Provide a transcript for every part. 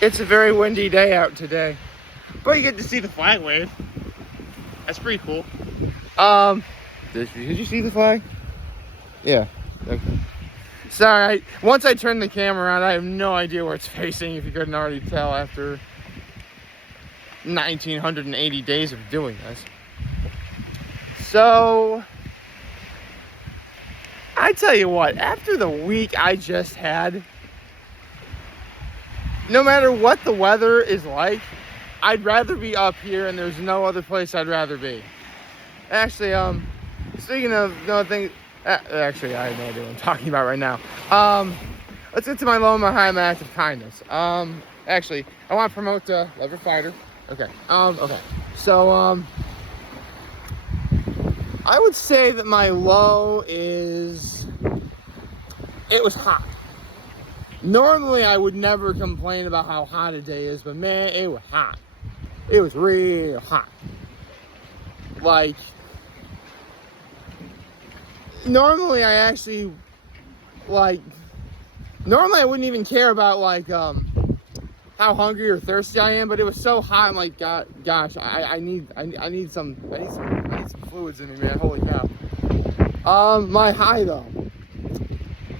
It's a very windy day out today, but you get to see the flag wave. That's pretty cool. Did you see the flag? Yeah. Okay. Sorry, once I turn the camera around, I have no idea where it's facing, if you couldn't already tell after 1980 days of doing this. So, I tell you what, after the week I just had, no matter what the weather is like, I'd rather be up here, and there's no other place I'd rather be. Actually, speaking of no thing, actually, I have no idea what I'm talking about right now. Let's get to my low and my high, my act of kindness. Actually, I want to promote Lever Fighter. Okay. Okay. So, I would say that my low is, it was hot. Normally, I would never complain about how hot a day is, but man, it was hot. It was real hot. Like, normally I actually, normally I wouldn't even care about, how hungry or thirsty I am, but it was so hot, I'm like, gosh, I need some fluids in me, man, holy cow. My high, though.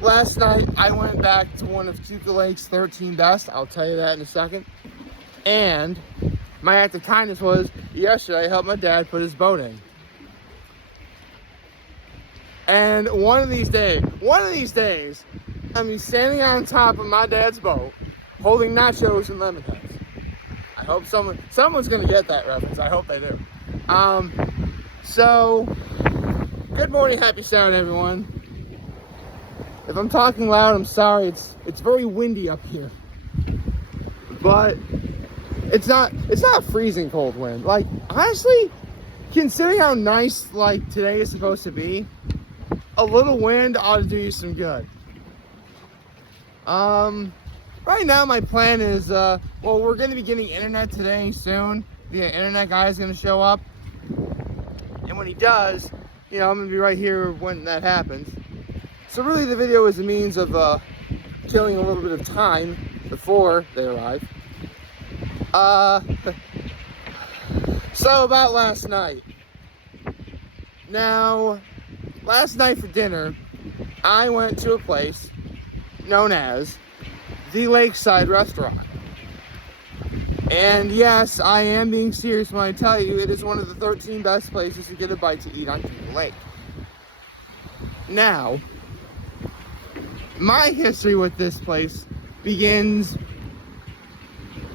Last night, I went back to one of Keuka Lake's 13 best, I'll tell you that in a second, and my act of kindness was, yesterday I helped my dad put his boat in. And one of these days, I'm be standing on top of my dad's boat, holding nachos and lemon heads. I hope someone's gonna get that reference. I hope they do. So, good morning, happy Saturday, everyone. If I'm talking loud, I'm sorry. It's very windy up here, but it's not a freezing cold wind. Like, honestly, considering how nice today is supposed to be, a little wind ought to do you some good. Right now my plan is, well, we're going to be getting internet today soon. The internet guy is going to show up. And when he does, I'm going to be right here when that happens. So really the video is a means of killing a little bit of time before they arrive. So about last night. Now, last night for dinner, I went to a place known as the Lakeside restaurant. And yes, I am being serious when I tell you it is one of the 13 best places to get a bite to eat on Keuka Lake. Now, my history with this place begins,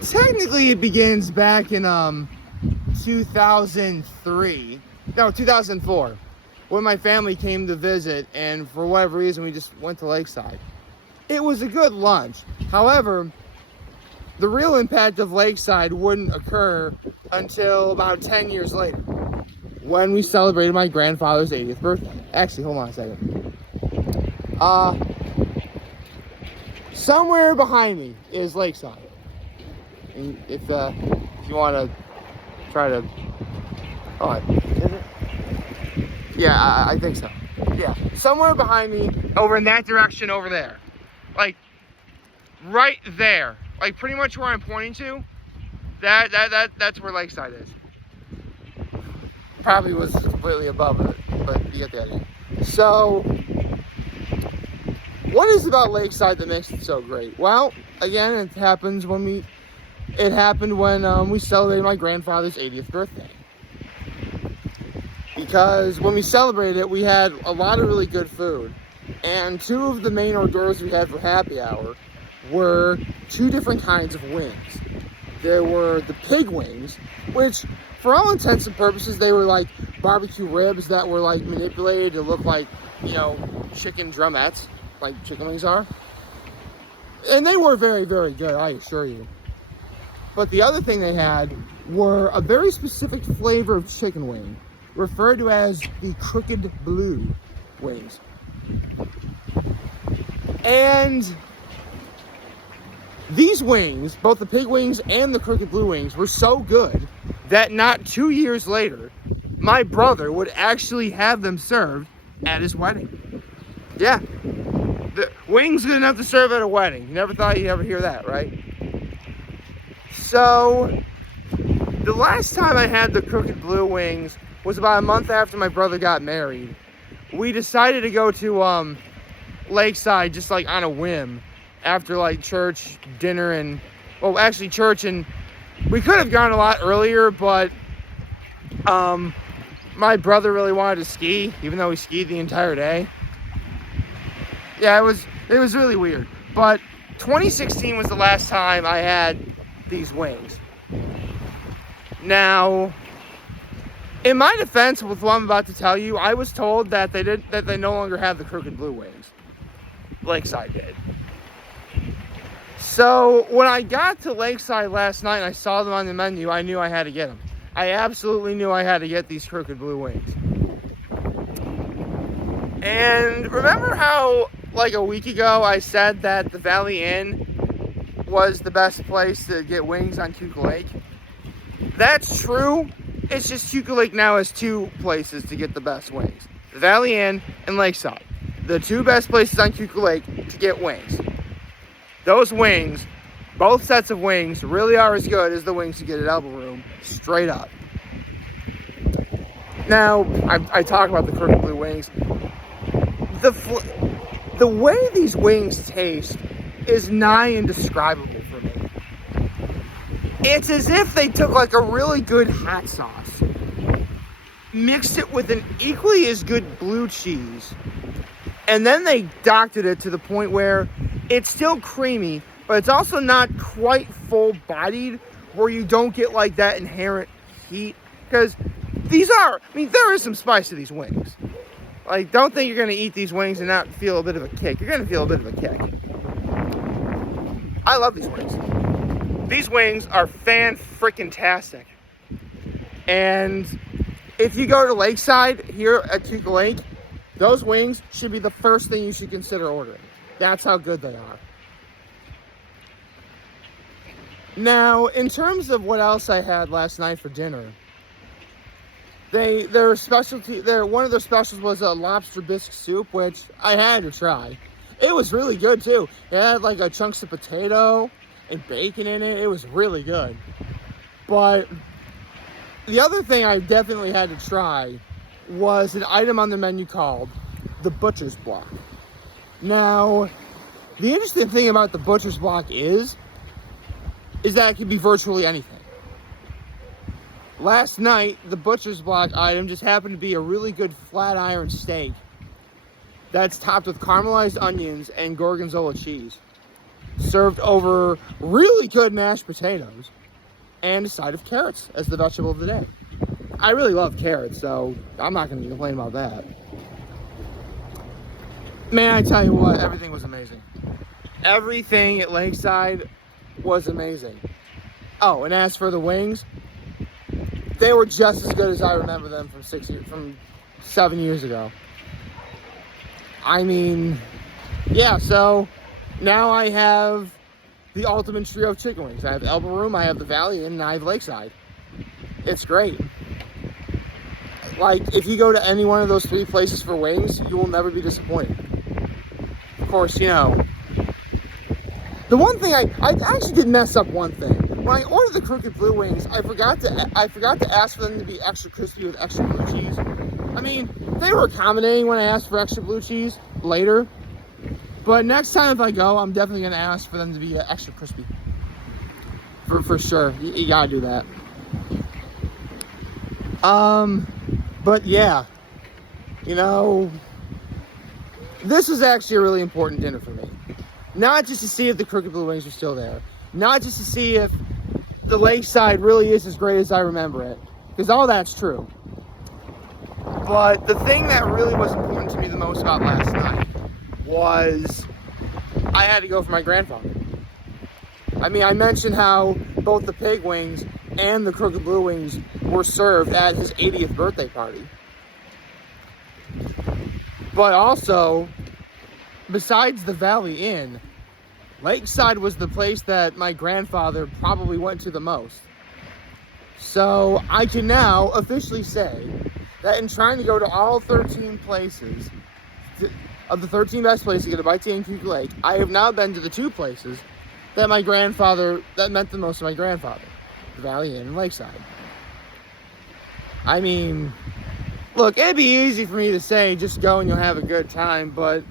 technically it begins back in 2004, when my family came to visit, and for whatever reason we just went to Lakeside. It was a good lunch. However, the real impact of Lakeside wouldn't occur until about 10 years later, when we celebrated my grandfather's 80th birthday. Actually, hold on a second. Somewhere behind me is Lakeside. And if you want to try to, is it? Yeah, I think so. Yeah, somewhere behind me, over in that direction over there. Like, right there. Like, pretty much where I'm pointing to, that's where Lakeside is. Probably was completely above it, but you get the idea. So, what is about Lakeside that makes it so great? Well, again, it happened when we celebrated my grandfather's 80th birthday. Because when we celebrated it, we had a lot of really good food. And two of the main hors d'oeuvres we had for happy hour were two different kinds of wings. There were the pig wings, which for all intents and purposes, they were like barbecue ribs that were like manipulated to look like, chicken drumettes, like chicken wings are. And they were very, very good, I assure you. But the other thing they had were a very specific flavor of chicken wing, referred to as the crooked blue wings. And these wings, both the pig wings and the crooked blue wings, were so good that not 2 years later, my brother would actually have them served at his wedding. Yeah. The wings good enough to serve at a wedding. You never thought you'd ever hear that, right? So, the last time I had the Crooked Blue Wings was about a month after my brother got married. We decided to go to Lakeside just like on a whim after like church, dinner, and well, actually church, and we could have gone a lot earlier, but my brother really wanted to ski, even though he skied the entire day. Yeah, it was really weird. But 2016 was the last time I had these wings. Now, in my defense with what I'm about to tell you, I was told that they no longer have the Crooked Blue Wings. Lakeside did. So when I got to Lakeside last night and I saw them on the menu, I knew I had to get them. I absolutely knew I had to get these Crooked Blue Wings. And remember how, like a week ago, I said that the Valley Inn was the best place to get wings on Keuka Lake? That's true. It's just Keuka Lake now has two places to get the best wings. The Valley Inn and Lakeside. The two best places on Keuka Lake to get wings. Those wings, both sets of wings, really are as good as the wings you get at Elbow Room, straight up. Now, I talk about the Crooked Blue Wings. The way these wings taste is nigh indescribable for me. It's as if they took like a really good hot sauce, mixed it with an equally as good blue cheese, and then they doctored it to the point where it's still creamy, but it's also not quite full-bodied, where you don't get like that inherent heat. Because there is some spice to these wings. Like, don't think you're going to eat these wings and not feel a bit of a kick. You're going to feel a bit of a kick. I love these wings. These wings are fan-frickin-tastic. And if you go to Lakeside here at Keuka Lake, those wings should be the first thing you should consider ordering. That's how good they are. Now, in terms of what else I had last night for dinner, one of their specials was a lobster bisque soup, which I had to try. It was really good too. It had like a chunks of potato and bacon in it. It was really good. But the other thing I definitely had to try was an item on the menu called the Butcher's Block. Now, the interesting thing about the Butcher's Block is that it can be virtually anything. Last night, the Butcher's Block item just happened to be a really good flat iron steak that's topped with caramelized onions and gorgonzola cheese, served over really good mashed potatoes, and a side of carrots as the vegetable of the day. I really love carrots, so I'm not going to complain about that. Man, I tell you what, everything was amazing. Everything at Lakeside was amazing. Oh, and as for the wings, they were just as good as I remember them from 7 years ago. I mean, yeah, so now I have the ultimate trio of chicken wings. I have Elbow Room, I have the Valley Inn, and I have Lakeside. It's great. Like, if you go to any one of those three places for wings, you will never be disappointed. Of course, you know, the one thing I actually did mess up one thing. When I ordered the Crooked Blue Wings, I forgot to ask for them to be extra crispy with extra blue cheese. I mean, they were accommodating when I asked for extra blue cheese later. But next time if I go, I'm definitely going to ask for them to be extra crispy. For sure. You gotta do that. But yeah. You know, this was actually a really important dinner for me. Not just to see if the Crooked Blue Wings are still there. Not just to see if the Lakeside really is as great as I remember it. Because all that's true. But the thing that really was important to me the most about last night was I had to go for my grandfather. I mean, I mentioned how both the pig wings and the Crooked Blue Wings were served at his 80th birthday party. But also, besides the Valley Inn, Lakeside was the place that my grandfather probably went to the most. So I can now officially say that in trying to go to all 13 places, of the 13 best places to get a bite to eat in Keuka Lake, I have now been to the two places that meant the most to my grandfather, the Valley Inn in Lakeside. I mean, look, it'd be easy for me to say, just go and you'll have a good time, but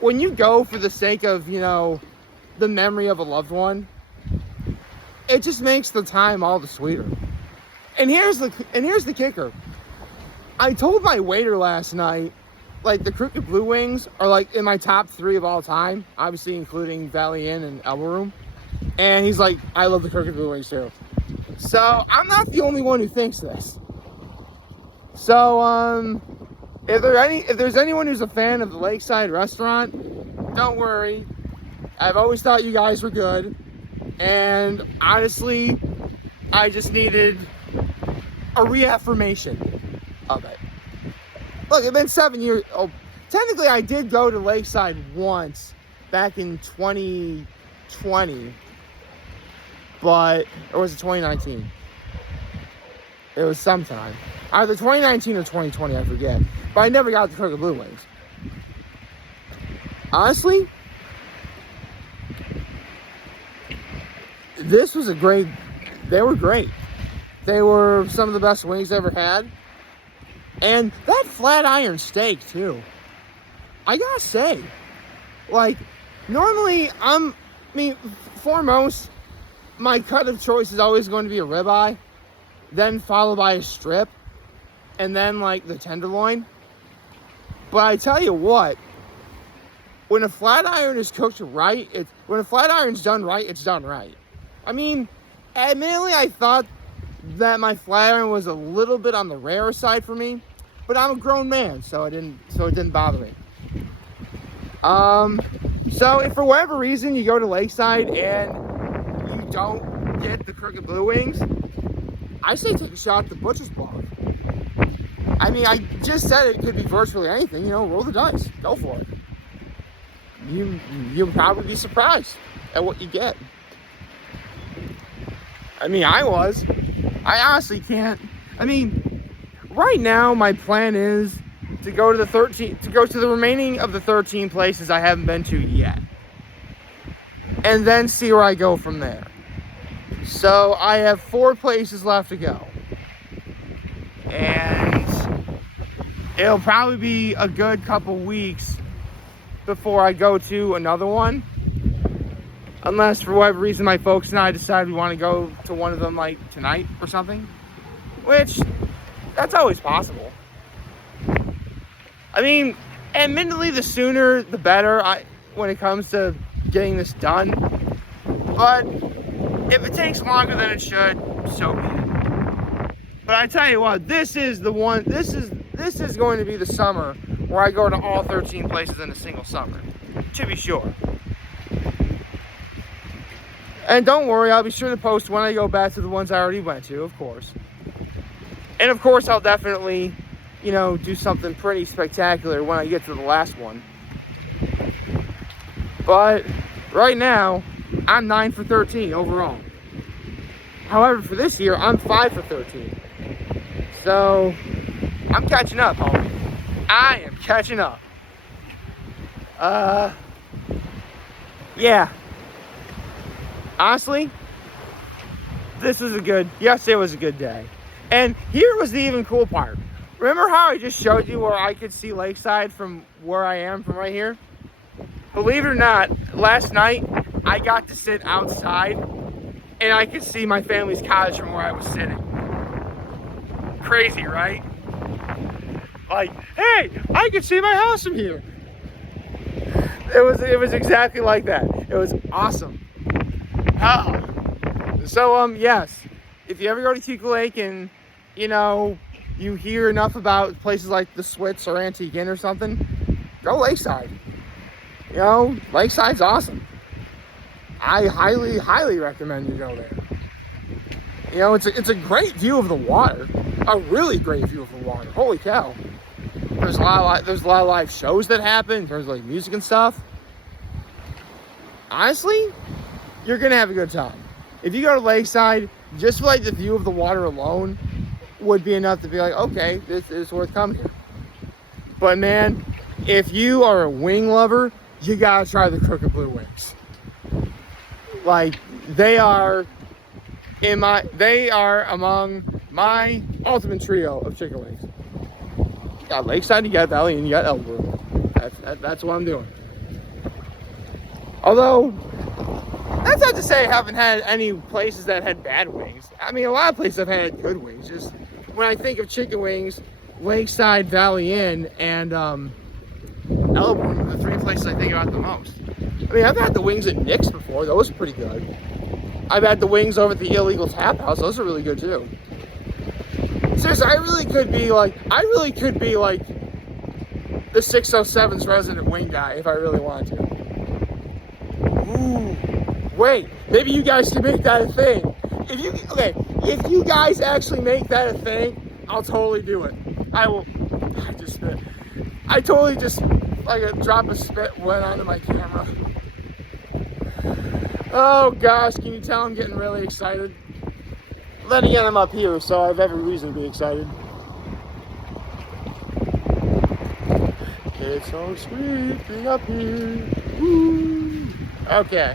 when you go for the sake of, the memory of a loved one, it just makes the time all the sweeter. And here's the kicker. I told my waiter last night, like, the Crooked Blue Wings are, like, in my top 3 of all time, obviously including Valley Inn and Elbow Room. And he's like, I love the Crooked Blue Wings too. So I'm not the only one who thinks this. So if there's anyone who's a fan of the Lakeside restaurant, don't worry. I've always thought you guys were good. And honestly, I just needed a reaffirmation of it. Look, it's been 7 years. Oh, technically, I did go to Lakeside once back in 2020, or was it 2019? It was sometime. Either 2019 or 2020, I forget. But I never got the Keuka Blue Wings. Honestly, they were great. They were some of the best wings I ever had. And that flat iron steak, too. I gotta say, like, normally, foremost, my cut of choice is always going to be a ribeye, then followed by a strip, and then, like, the tenderloin. But I tell you what, when a flat iron is cooked right, when a flat iron's done right, it's done right. I mean, admittedly, I thought that my flat iron was a little bit on the rare side for me, but I'm a grown man, so it didn't bother me. So if for whatever reason you go to Lakeside and you don't get the Crooked Blue Wings, I say take a shot at the Butcher's Block. I mean, I just said it could be virtually anything, roll the dice, go for it. You'll probably be surprised at what you get. I mean, I honestly can't. I mean, right now my plan is to go to the remaining of the 13 places I haven't been to yet. And then see where I go from there. So I have 4 places left to go. And it'll probably be a good couple weeks before I go to another one. Unless, for whatever reason, my folks and I decide we want to go to one of them, like, tonight or something. Which, that's always possible. I mean, admittedly, the sooner, the better when it comes to getting this done. But if it takes longer than it should, so be it. But I tell you what, this is going to be the summer where I go to all 13 places in a single summer. To be sure. And don't worry, I'll be sure to post when I go back to the ones I already went to, of course. And of course, I'll definitely, do something pretty spectacular when I get to the last one. But right now, I'm 9 for 13 overall. However, for this year, I'm 5 for 13. So, I'm catching up, homie. I am catching up. Yeah. Honestly, yesterday was a good day. And here was the even cool part. Remember how I just showed you where I could see Lakeside from where I am from right here? Believe it or not, last night I got to sit outside and I could see my family's cottage from where I was sitting. Crazy, right? Like, hey, I could see my house from here. It was exactly like that. It was awesome. Oh. So, yes, if you ever go to Keuka Lake and, you hear enough about places like the Switz or Antique Inn or something, go Lakeside. Lakeside's awesome. I highly, highly recommend you go there. It's a great view of the water. A really great view of the water. Holy cow. There's a lot of live shows that happen in terms of, like, music and stuff. Honestly, you're going to have a good time. If you go to Lakeside, just for, like, the view of the water alone would be enough to be like, okay, this is worth coming here. But, man, if you are a wing lover, you got to try the Crooked Blue Wings. Like, they are among my ultimate trio of chicken wings. You got Lakeside, you got Valley, and you got Elbrook. That's what I'm doing. Although, that's not to say I haven't had any places that had bad wings. I mean, a lot of places have had good wings. Just when I think of chicken wings, Lakeside, Valley Inn, and Elbrook are the three places I think about the most. I mean, I've had the wings at Nick's before. Those are pretty good. I've had the wings over at the Illegal Tap House. Those are really good too. Seriously, I really could be like the 607's resident wing guy if I really wanted to. Ooh, wait, maybe you guys can make that a thing. If you guys actually make that a thing, I'll totally do it. I just spit. I totally just, like a drop of spit went onto my camera. Oh gosh, can you tell I'm getting really excited? Then again, I'm up here, so I have every reason to be excited. It's so sweet being up here. Woo. Okay.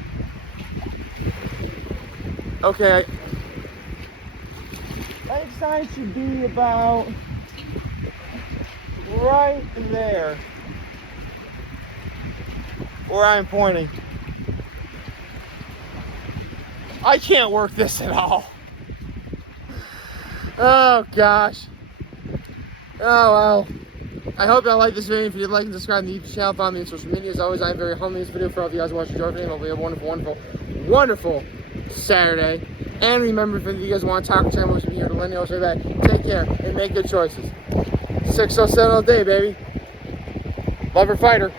Lakeside should be about right there, where I'm pointing. I can't work this at all. Oh gosh. Oh well. I hope y'all like this video. If you did, like and subscribe to the YouTube channel, follow me on social media. As always, I'm very humble in this video for all of you guys who watch the video. Hopefully you have a wonderful, wonderful, wonderful Saturday. And remember, if you guys want to talk channel, we here to let me know, say that. Take care and make good choices. 607 all day, baby. Lover fighter.